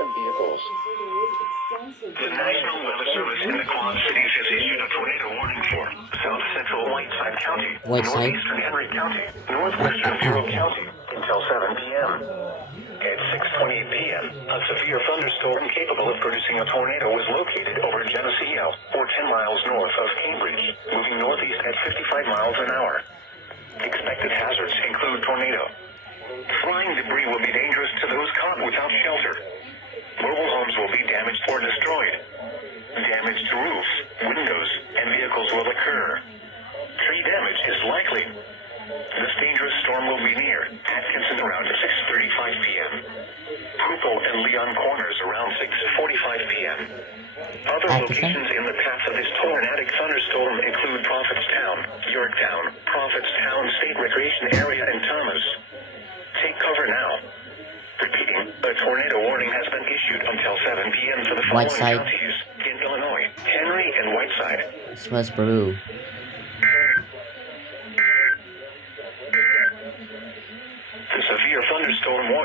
and vehicles. The National Weather Service in the Quad Cities has issued a tornado warning for South Central Whiteside County, Whiteside? Northeastern Henry County, Northwestern Bureau County until 7 p.m. At 6:28 p.m., a severe thunderstorm capable of producing a tornado was located over Geneseo, or 10 miles north of Cambridge, moving northeast at 55 miles an hour. Expected hazards include tornado. Flying debris will be dangerous to those caught without shelter. Mobile homes will be damaged or destroyed. Damage to roofs, windows, and vehicles will occur. Tree damage is likely. This dangerous storm will be near Atkinson around 6:35 p.m. Pupil and Leon Corners around 6:45 p.m. Other locations in the path of this tornadic thunderstorm include Prophetstown, Yorktown, Prophetstown State Recreation Area, and Thomas. Take cover now. Repeating, a tornado warning has been issued until 7 p.m. for the following Whiteside. counties in Illinois: Henry and Whiteside. This was Peru. The severe thunderstorm warning